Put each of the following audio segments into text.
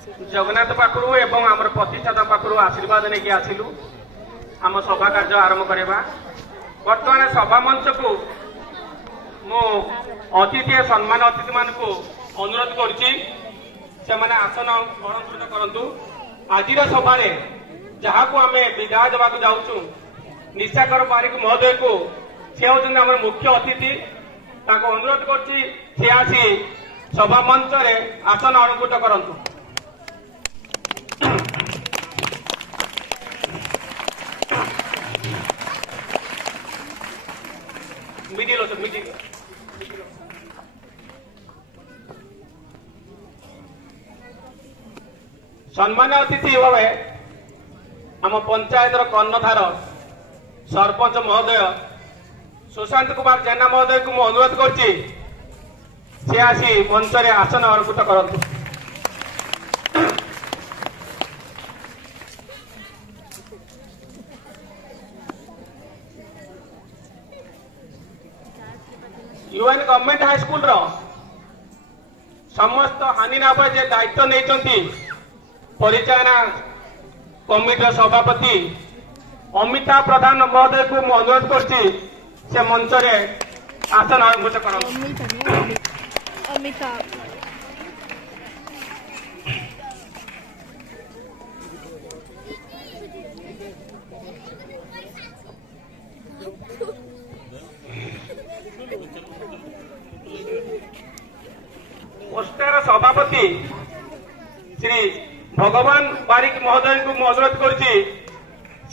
जगन्नाथ पाखु एवं आम प्रतिष्ठाता पाखु आशीर्वाद नहीं आसिलु आम सभा कार्य आरंभ करवा। बर्तमान सभा मंच को मु अतिथि सम्मान अतिथि मान को अनुरोध करुच्ची से आसन अलंकृत करंतु। आज सभा जहाँ को आम विदाय देवा जाऊँ निशाकर बारिक महोदय को सी हूँ आम मुख्य अतिथि अनुरोध करुच्ची सी आसी सभा मंच रे आसन अलंकृत करंतु। सम्मान अतिथि भावे आम पंचायत कर्णधार सरपंच महोदय सुशांत कुमार जेना महोदय को मु अनुरोध करछि से आसी मंच रे आसन अलंकृत करंतु। यूएन गवर्नमेंट हाई स्कूल रो समस्त हानि नाभ जे दायित्व नहीं परिचालना कमिटी सभापति अमिताभ प्रधान महोदय को मु अनुरोध करछि से मंच रे आसन अलंकृत करंतु। पोस्टर सभापति श्री भगवान बारिक महोदय को मु अनुरोध करछि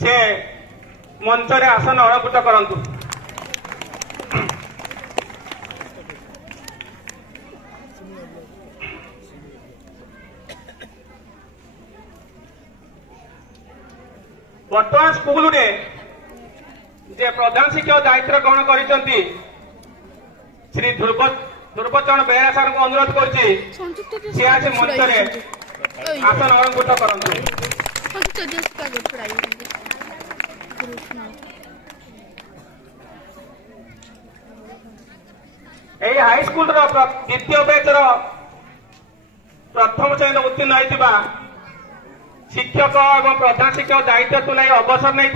से मंच रे आसन अलंकृत करंतु। वर्तमान स्कूल रे जे प्रधान शिक्षक दायित्व ग्रहण करिसंती श्री ध्रुवचरण बेहरा सर को अनुरोध करछि से आज मंच रे आसन अलंकृत करंतु। एई हाई स्कूल रो द्वितीय बैच रो प्रथम श्रेणी उत्तीर्ण होइतिबा शिक्षक एवं प्रधान शिक्षक दायित्व तुलाई अवसर नहीं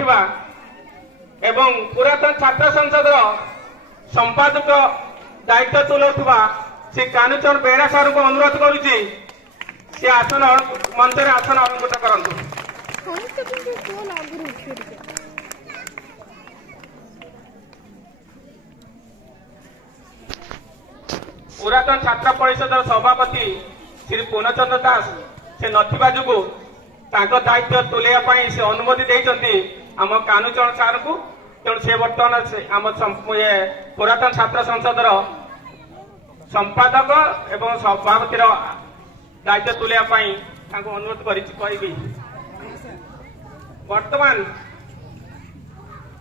एवं पुरातन छात्र संसद संपादक दायित्व तुलाउथुबा श्री कानुचरण बेहरा सर को अनुरोध करुच्ची से आसन मंच रे आसन अलंकृत करंतु। पुरातन छात्र परिषद सभापति श्री पूर्णचंद्र दास से नथिबा जुगु तांको दायित्व तुलेया से अनुमति देइचंती आम कानुचरण सार को। तेणु से बर्तमान आम पुरातन छात्र संसद संपादक एवं सभापति दायित्व तुलेया अनुरोध करी। वर्तमान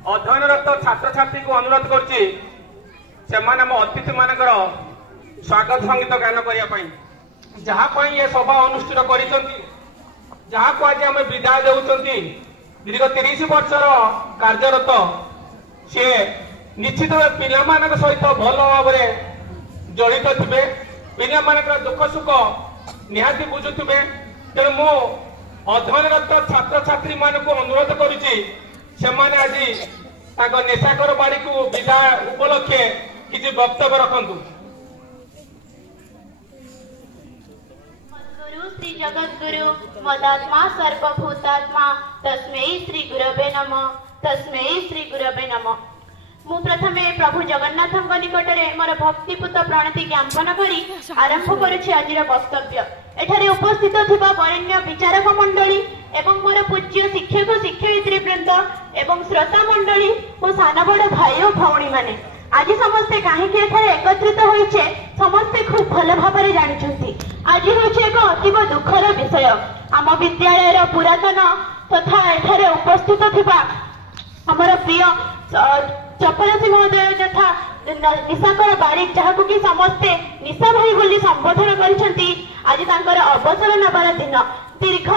अध्ययनरत छात्र छात्री को अनुरोध करछि से अतिथि मानकर स्वागत संगीत गान करने जहाँ ये सभा अनुष्ठित करिसंती जहाँ को आज आम विदाय देउछंती दीर्घ 30 वर्षर कार्यरत सी निश्चित पिला सहित भल भाव जड़ित थे पिला दुख सुख निहाती बुझुवे। तेणु मु अध्ययनरत छात्र छात्री मान को अनुरोध करुच्ची से आज निशाकर बाड़ी को विदाय उपलक्षे किसी वक्तव्य रखंतु। श्री जगद्गुरु मदात्मा सर्वभूतात्मा तस्मै श्री गुरवे नमः तस्मै श्री गुरवे नमः। मु प्रथमे प्रभु जगन्नाथ निकट में मोर भक्तिपूत प्रणति ज्ञापन करी आरंभ करुछि आज वक्तव्य। एठारे उपस्थित थिबा वरेण्य विचारक मंडली एवं मोर पूज्य शिक्षक शिक्षयित्री वृंद एवं श्रोता मंडली मो सान बड़ भाई और भौणी माने आज समस्ते कहीं एकत्रित होइछे समस्ते खूब भल भाव जानी। आज हूँ एक अतीव दुखर विषय आम विद्यालय पुरातन तथा एठारे उपस्थित थिबा आमर प्रिय चपरासी महोदय तथा निशाकर बारिक जहाँ कि समस्ते निशा भाई बोली संबोधन करिसेंती आज तांकर अवसर नबार दिन दीर्घ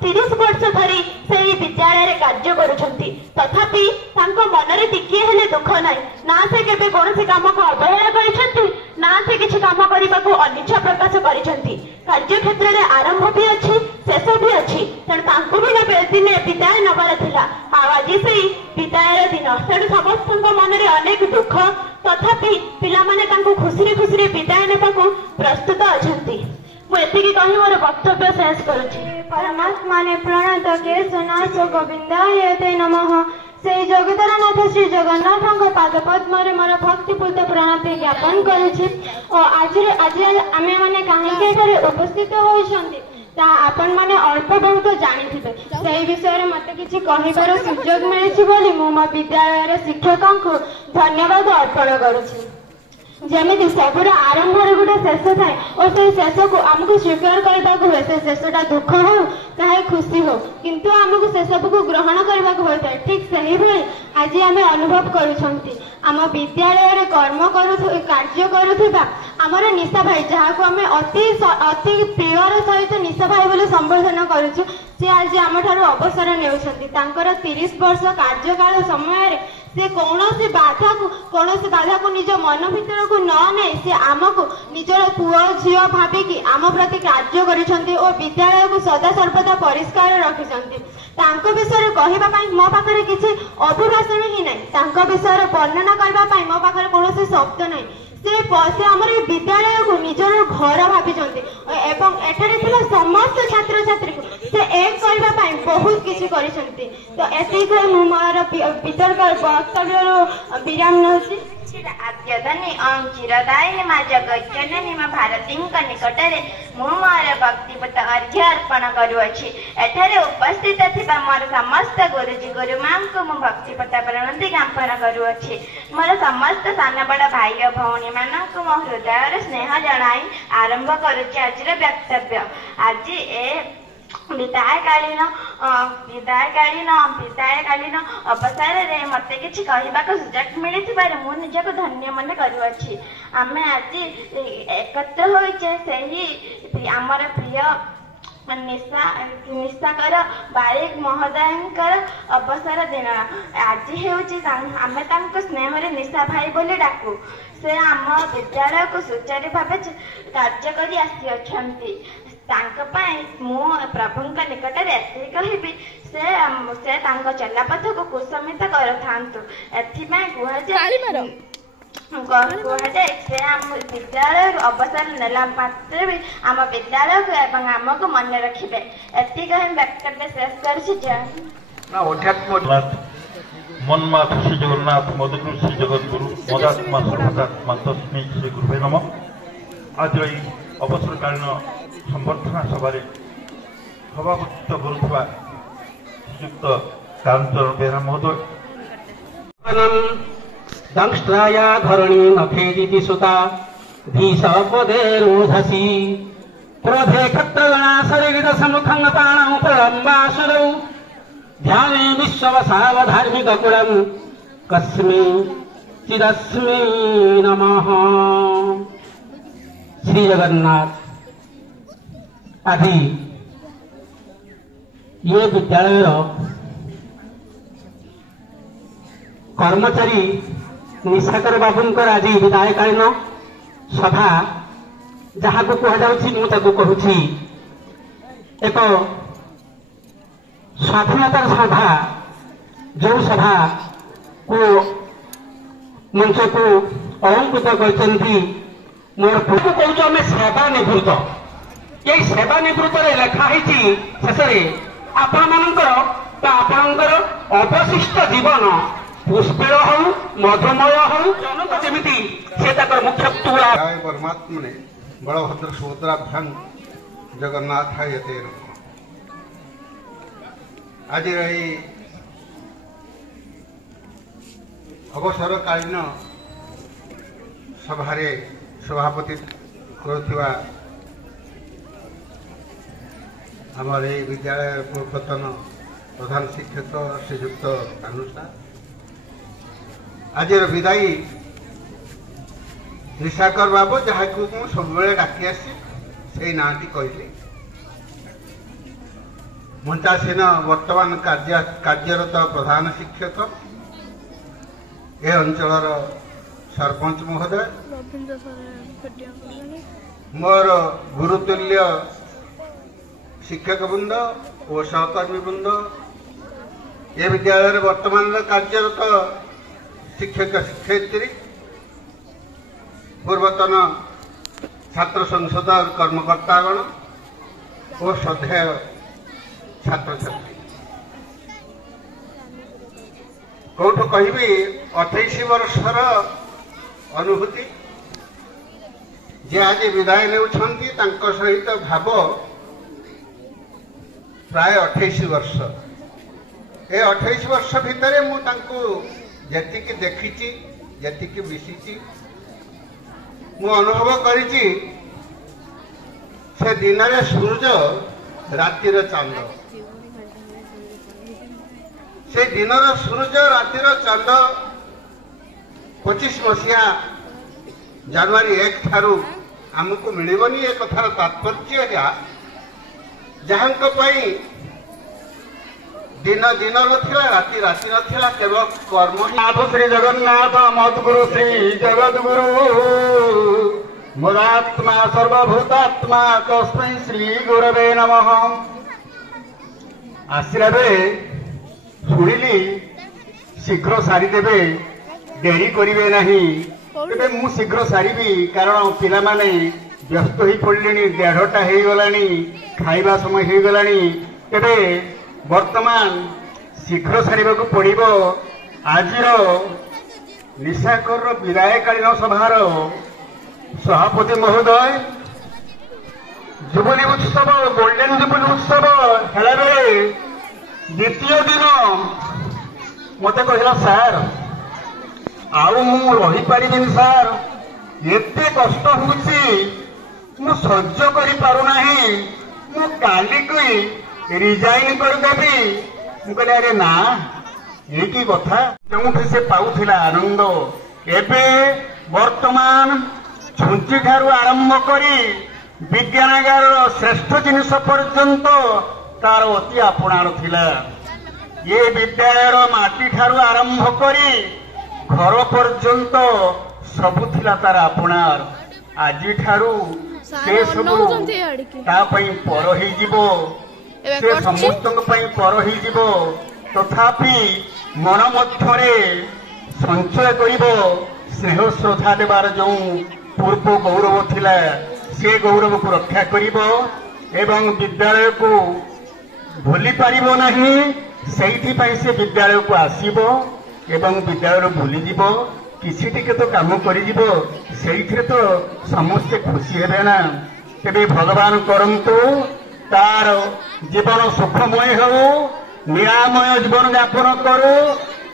30 वर्ष धरी से विद्यालय कार्य करुछंती तथापि तांको मनरे टिकिए हेले दुख नाही ना से केबे कोनोसी काम को अवहेला करिसेंती ना से किछि काम करिबा को अनिच्छा प्रकाश करिसेंती। କାର୍ଯ୍ୟକ୍ଷେତ୍ରରେ ଆରମ୍ଭ ବି ଅଛି, ଶେଷ ବି ଅଛି। ତେଣୁ ତାଙ୍କୁ ବି ଦିନେ ବିଦାୟ ନେବାର ଥିଲା, ଆଉ ଆଜି ସେଇ ବିଦାୟର ଦିନ। ତେଣୁ ସମସ୍ତଙ୍କ ମନରେ ଅନେକ ଦୁଃଖ, ତଥାପି ପିଲାମାନେ ତାଙ୍କୁ ଖୁସିରେ ଖୁସିରେ ବିଦାୟ ନେବାକୁ ପ୍ରସ୍ତୁତ ଅଛନ୍ତି। ମୁଁ ଏତିକି କହି ମୋର ବକ୍ତବ୍ୟ ଶେଷ କରୁଛି। ପରମାତ୍ମାନେ ପ୍ରଣତ କେଶନାଥ ଗୋବିନ୍ଦାୟ ତେ ନମଃ। ସେଇ ଜଗତରନାଥ ଶ୍ରୀ ଜଗନ୍ନାଥଙ୍କ ପାଦ ପଦ୍ମରେ ମୋର ଭକ୍ତିପୂତ ପ୍ରଣତି ଜ୍ଞାପନ କରୁଛି। ଓ ଆଜି ଆମେମାନେ କାହିଁକି ଏଠାରେ ଉପସ୍ଥିତ ହୋଇଛନ୍ତି ତାହା ଆପଣମାନେ ଅଳ୍ପ ବହୁତ ଜାଣିଥିବେ। ସେହି ବିଷୟରେ ମୋତେ କିଛି କହିବାର ସୁଯୋଗ ମିଳିଛି ବୋଲି ମୁଁ ମୋ ବିଦ୍ୟାଳୟର ଶିକ୍ଷକଙ୍କୁ ଧନ୍ୟବାଦ ଅର୍ପଣ କରୁଛି। ଯେମିତି ସବୁର ଆରମ୍ଭରେ ଗୋଟେ ଶେଷ ଥାଏ ଓ ସେଇ ଶେଷକୁ ଆମକୁ ସ୍ୱୀକାର କରିବାକୁ ହୁଏ। ସେ ଶେଷଟା ଦୁଃଖ ହଉ ଚାहे ଖୁସି ହଉ, କିନ୍ତୁ ଆମକୁ ସେସବୁକୁ ଗ୍ରହଣ କରିବାକୁ ହୋଇଥାଏ। ଠିକ୍ ସେହିଭଳି ଆଜି ଆମେ ଅନୁଭବ କରୁଛନ୍ତି ଆମ ବିଦ୍ୟାଳୟରେ କାର୍ଯ୍ୟ କରୁଥିବା ଆମର ନିଶା ଭାଇ, ଯାହାକୁ ଆମେ ଅତି ପ୍ରିୟର ସହିତ ନିଶା ଭାଇ ବୋଲି ସମ୍ବୋଧନ କରୁଛୁ, ସେ ଆଜି ଆମଠାରୁ ଅବସର ନେଉଛନ୍ତି। ତାଙ୍କର 30 ବର୍ଷ କାର୍ଯ୍ୟକାଳ ସମୟରେ ସେ କୌଣସି ବାଧାକୁ ନିଜ ମନ ଭିତରକୁ ନ ନେଇ ସେ ଆମକୁ ନିଜର ପୁଅ ଝିଅ ଭାବିକି ଆମ ପ୍ରତି କାର୍ଯ୍ୟ କରିଛନ୍ତି ଓ ବିଦ୍ୟାଳୟକୁ ସଦାସର୍ବଦା ପରିଷ୍କାର ରଖିଛନ୍ତି। ତାଙ୍କ ବିଷୟରେ କହିବା ପାଇଁ ମୋ ପାଖରେ କିଛି ଅଭିଭାଷଣ ହିଁ ନାହିଁ। ତାଙ୍କ ବିଷୟରେ ବର୍ଣ୍ଣନା କରିବା ପାଇଁ ମୋ ପାଖରେ କୌଣସି ଶବ୍ଦ ନାହିଁ। ସେ ଆମର ଏ ବିଦ୍ୟାଳୟକୁ ନିଜର ଘର ଭାବିଛନ୍ତି ଏବଂ ଏଠାରେ ଥିବା ସମସ୍ତ ଛାତ୍ରଛାତ୍ରୀକୁ ସେ ଏକ କରିବା ପାଇଁ ବହୁତ କିଛି କରିଛନ୍ତି। ତ ଏତିକି ମୁଁ ମୋର ବିତର୍କ ବକ୍ତବ୍ୟରୁ ବିରାମ ନେଉଛି। ଆଦ୍ୟଦାନୀ ଓಂ ଚିରଦାୟିନୀ ମା ଜଗଜ୍ଜନନୀ ମା ଭାରତୀଙ୍କ ନିକଟରେ ମୁଁ ମୋର ଭକ୍ତିପୂତ ଅର୍ଘ୍ୟ ଅର୍ପଣ କରୁଅଛି। ଏଠାରେ ଉପସ୍ଥିତ ଥିବା ମୋର ସମସ୍ତ ଗୁରୁଜୀ ଗୁରୁମାଙ୍କୁ ମୁଁ ଭକ୍ତିପୂତ ପ୍ରଣତି ଜ୍ଞାପନ କରୁଅଛି। ମୋର ସମସ୍ତ ସାନ ବଡ଼ ଭାଇ ଓ ଭଉଣୀ ମାନଙ୍କୁ ମୋ ହୃଦୟର ସ୍ନେହ ଜଣାଇ ଆରମ୍ଭ କରୁଛି ଆଜିର ବକ୍ତବ୍ୟ। ଆଜି ଏ ବିଦାୟକାଳୀନ ଅବସରରେ ମତେ କିଛି କହିବାକୁ ସୁଯୋଗ ମିଳିଥିବାରୁ ମୁଁ ନିଜକୁ ଧନ୍ୟ ମନେ କରୁଅଛି। ଆମେ ଆଜି ଏକତ୍ର ହୋଇଛେ ସେହି ଆମର ପ୍ରିୟ ନିଶାକର ବାରିକ ମହୋଦୟଙ୍କର ଅବସର ଦିନ। ଆଜି ହେଉଛି ଆମେ ତାଙ୍କୁ ସ୍ନେହରେ ନିଶା ଭାଇ ବୋଲି ଡାକୁ। ସେ ଆମ ବିଦ୍ୟାଳୟକୁ ସୁଚାରୁ ଭାବେ କାର୍ଯ୍ୟ କରି ଆସିଅଛନ୍ତି। ତାଙ୍କ ପାଇଁ ମୁଁ ପ୍ରଭୁଙ୍କ ନିକଟରେ ଏତିକି କହିବି, ସେ ତାଙ୍କ ଚଲାପଥକୁ କୁସମିତ କରୁଥାନ୍ତୁ। ଏଥିପାଇଁ କୁହାଯାଏ ସେ ଆମ ବିଦ୍ୟାଳୟରୁ ଅବସର ନେଲା ମାତ୍ରେ ବି ଆମ ବିଦ୍ୟାଳୟକୁ ଏବଂ ଆମକୁ ମନେ ରଖିବେ। ଏତିକି କହି ବକ୍ତବ୍ୟ ଶେଷ କରୁଛି। মন্মাথ শ্রী জগন্নাথ মধুগুরু শ্রী জগৎগুরু মদাত্মা সর্বদাত্মা তস্মৈ শ্রী গুরুবে নমঃ। আজ এই অবসরকালীন সম্বর্ধনা সভায় সভাপতিত্ব করুଥିବା শ্রীযুক্ত কাঞ্চন বেহেরা মহোদয়, দংষ্ট্রায়া ধরণী নখেদিতি সুতা ধীশপদে রোধসি ক্রোধে ক্ষত্রগণাশরিগিত সমুখং পাণং প্রলম্বাসুরৌ ধ্যানে বিশ্ববসাবধার্মিক কুলম কস্মৈ চিদস্মৈ নমঃ। শ্রী জগন্নাथ। ଆଜି ଏ ବିଦ୍ୟାଳୟର କର୍ମଚାରୀ ନିଶାକର ବାବୁଙ୍କର ଆଜି ବିଦାୟକାଳୀନ ସଭା, ଯାହାକୁ କୁହାଯାଉଛି, ମୁଁ ତାକୁ କହୁଛି ଏକ ସ୍ୱାଧୀନତାର ସଭା। ଯେଉଁ ସଭାକୁ ମଞ୍ଚକୁ ଅଳଙ୍କୃତ କରିଛନ୍ତି ମୋର କହୁଛୁ ଆମେ ସେବା ନିବୃତ୍ତ। এই সেবা নিবৃত্ତରେ লেখା ହେଇଛି ଶେଷରେ ଆପଣମାନଙ୍କର ବା ଆପଣଙ୍କର ଅବଶିଷ୍ଟ ଜୀବନ ପୁଷ୍ପଳ ହଉ ମଧୁମୟ ହଉ ଜନକ ଯେମିତି ସେ ତାଙ୍କର ମୁଖ୍ୟ ତୁଳା। परमात्मने बलभद्र सुभद्राभ्यां जगन्नाथाय ते नमः। आज अवसरकालीन सभारे सभापति करुवा आमर ये विद्यालय पूर्वतन प्रधान शिक्षक श्रीयुक्त अनुषा, आज विदायी निशाकर बाबू जहाँ को सब डाकी आसी से ना कहली। मंचासीन वर्तमान कार्यरत प्रधान शिक्षक ए अंचल सरपंच महोदय मोर गुरुतुल्य शिक्षक वृंद और सहकर्मी वृंद ए विद्यालय वर्तमान कार्यरत शिक्षक शिक्षयित्री पूर्वतन छात्र संसद कर्मकर्तागण और श्रद्धेय छात्र छात्री कौटू कहबी 28 वर्षर अनुभूति जे आज विदाय नेउछंती तांको सहित भाव प्राय 28 वर्ष ए 28 वर्ष भितर मु तांको जतिकी देखिची जतिकी मिशिची मु अनुभव करिची से दिन रे सूर्य रातिर चांद से दिनर सूर्य रातिर चांद 25 मसीहा जनवरी 1 ठारू आमको मिलबनी ए कथार तात्पर्य जहां दिन दिन नथिला राति राति नथिला केवल कर्म नाथ श्री जगन्नाथ मद्गुरु श्री जगद्गुरु मुरात्मा सर्वभूतात्मा तस्मै श्री गुरवे नमः। आसिला बेले शुणिली शीघ्र सारीदेवे डेरी करिवे नहीं तेरे मु शीघ्र सारी कारण पिला माने व्यस्त हो पड़े 1:30टा हो गलानी खाइबा समय हो गलानी तेरे वर्तमान शीघ्र सारिबा को पड़िबो। आजिर निशाकर विदायकालीन सभार सभापति महोदय जुबली उत्सव गोल्डेन जुबली उत्सव हेला बेले द्वितीय दिन मत कहला सार आउ मु रही पारिबिनी सार एते कष्ट होउची मु सह्य करि पारु नाही मु काली कोई रिजाइन कर देबी मु कहले अरे ना ये की कथा जोंठे से पाउथिला आनंद एबे वर्तमान छुंची ठारू आरंभ करी विज्ञानागार श्रेष्ठ जिनिस पर्यंत तार अति आपणार थिला। ये विद्यालयर माटी ठारू आरंभ करी घर पर्यंत सबु थिला तार आपणार। आजि ठारू से सबु ता पई पर होई जिवो से समस्तक पई पर होई जिवो तथापि मन मध्यरे संचय करिवो स्नेह श्रद्धा देवार जो पूर्व गौरव थिला से गौरव को रक्षा करिवो एवं विद्यालय को भूली पारिबो नहीं सेठी पई से विद्यालय को आसीबो एवं विद्यालय भूली जीवो किसी टिके तो काम करि जीवो सेठरे तो समस्त खुशी हेबे ना। तेबे भगवान करंतु तार जीवन सुखमय हो निरामय जीवन यापन करू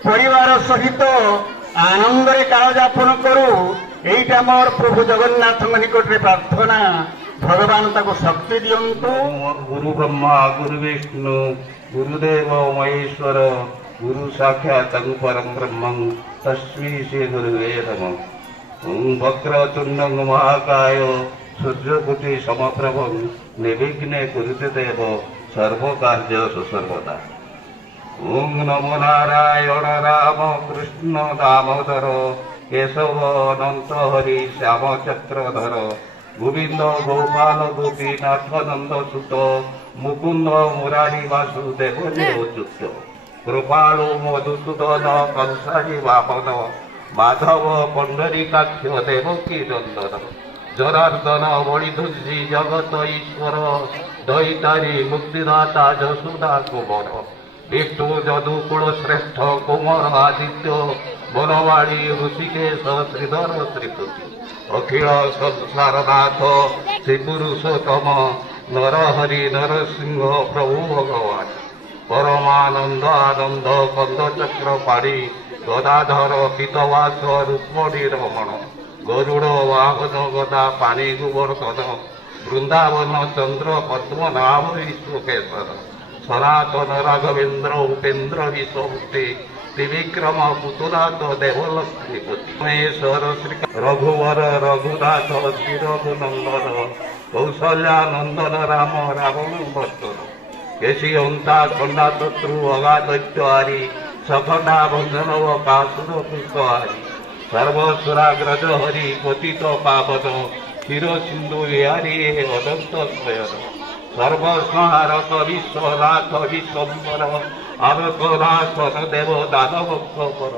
परिवार सहित आनंद रे काल यापन करू एइटा मोर प्रभु जगन्नाथ निकट रे प्रार्थना भगवान ताको शक्ति दियंतु। गुरु ब्रह्मा गुरु विष्णु गुरुदेव महेश्वर गुरु साक्षात् परम ब्रह्मं तस्मै श्री गुरुवे नमः। ओम वक्रतुंड महाकाय सूर्यकोटि समप्रभ निर्विघ्ने कुरुते देव सर्वकार्य सुसर्वदा। ओम नमो नारायण राम कृष्ण दामोदर केशव अनंत हरि श्याम चक्रधर गोविंद गोपाल गोपीनाथ नंद सुत मुकुंद मुरारी वासुदेव देवच्युत कृपालु मधुसूदन कंसारी वामन माधव पंडरीकाक्ष देवकी नंदन जनार्दन मणिधुंसी जगत ईश्वर दैतारी मुक्तिदाता जसुदा कुमार विष्णु जदुकुल श्रेष्ठ कुमार आदित्य बनवाड़ी ऋषिकेश श्रीधर श्रीपति अखिल संसारनाथ श्री पुरुषोत्तम नरहरि नरसिंह प्रभु भगवान परमानंद आनंद कंद चक्र पाड़ी गदाधर पीतवास रुक्मणी रमण गरुड़ वाहन गदा पाणी गोवर्धन वृंदावन चंद्र पद्मनाभ विश्वकेश्वर सनातन राघवेन्द्र उपेन्द्र विश्वभूति त्रिविक्रम पुतुनाथ देवलक्ष्मीपति महेश्वर श्री रघुवर रघुनाथ श्री रघुनंदन कौशल्यानंदन राम रावण भट्टर केशी अंता खंडा शत्रु अगाधरी सखंडा भंजन कासुर पुष्पहारी सर्वसुराग्रज हरि पतित पावन ক্ষীর সিন্ধু বিহারী হে অনন্ত শয়ন সর্বসংহার বিশ্বনাথ বিশ্বম্বর আরতনাথন দেব দানব কর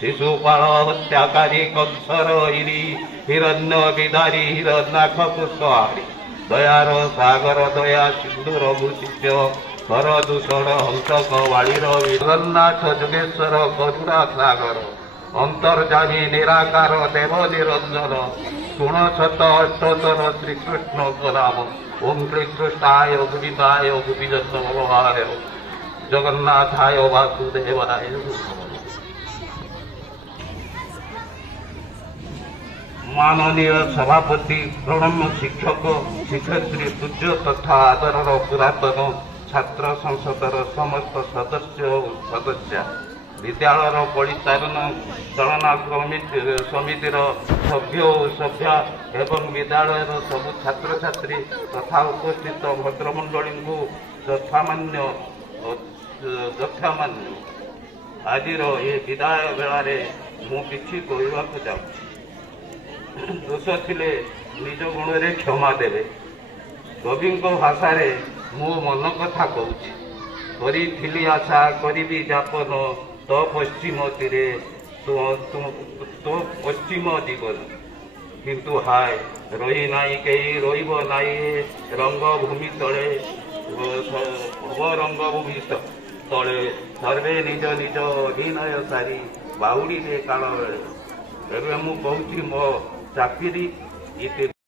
শিশুপাল হত্যাকারী কংসর হিরি হিরণ্য বিদারী হিরণ্যাক্ষ কুশহারী দয়ার সাগর দয়া সিন্ধুর ভূষিষ্য কর দূষণ হংসক বাড়ির জগନ୍ନାଥ যোগেশ্বর করুণা সাগর অন্তর্যামী নিরাকার দেব নিরঞ্জন শুণ শত অষ্টতর শ্রীকৃষ্ণ নাম ওম শ্রীকৃষ্ণায় গোবিন্দায় গোপীজন্য ভবায় জগন্নাথায় বাসুদেবায়। মাননীয় সভাপতি প্রণম্য শিক্ষক শিক্ষয়িত্রী ପୂଜ୍ୟ ତଥା ଆଦରର ପୁରାତନ ଛାତ୍ର ସଂସଦର ସମସ୍ତ ସଦସ୍ୟ ଓ ସଦସ୍ୟା ବିଦ୍ୟାଳୟର ପରିଚାଳନା ସମିତିର ସଭ୍ୟ ଓ ସଭ୍ୟା ଏବଂ ବିଦ୍ୟାଳୟର ସବୁ ଛାତ୍ରଛାତ୍ରୀ ତଥା ଉପସ୍ଥିତ ଭଦ୍ରମଣ୍ଡଳୀଙ୍କୁ ଯଥାମାନ୍ୟ ଆଜିର ଏ ବିଦାୟ ବେଳାରେ ମୁଁ କିଛି କହିବାକୁ ଯାଉଛି। ଦୋଷ ଥିଲେ ନିଜ ଗୁଣରେ କ୍ଷମା ଦେବେ। କବିଙ୍କ ଭାଷାରେ ମୁଁ ମନ କଥା କହୁଛି। କରିଥିଲି ଆଶା କରିବି ଯାପନ ତୋ ପଶ୍ଚିମ ତୀରେ ତୋ ପଶ୍ଚିମ ଜୀବନ କିନ୍ତୁ ହାୟ ରହି ନାହିଁ କେହି ରହିବ ନାହିଁ ରଙ୍ଗଭୂମି ତଳେ ରଙ୍ଗଭୂମି ତଳେ ସର୍ବେ ନିଜ ନିଜ ଅଭିନୟ ସାରି ବାହୁଡ଼ିରେ କାଳ ବେଳେ ଏବେ ମୁଁ କହୁଛି ମୋ ଚାକିରି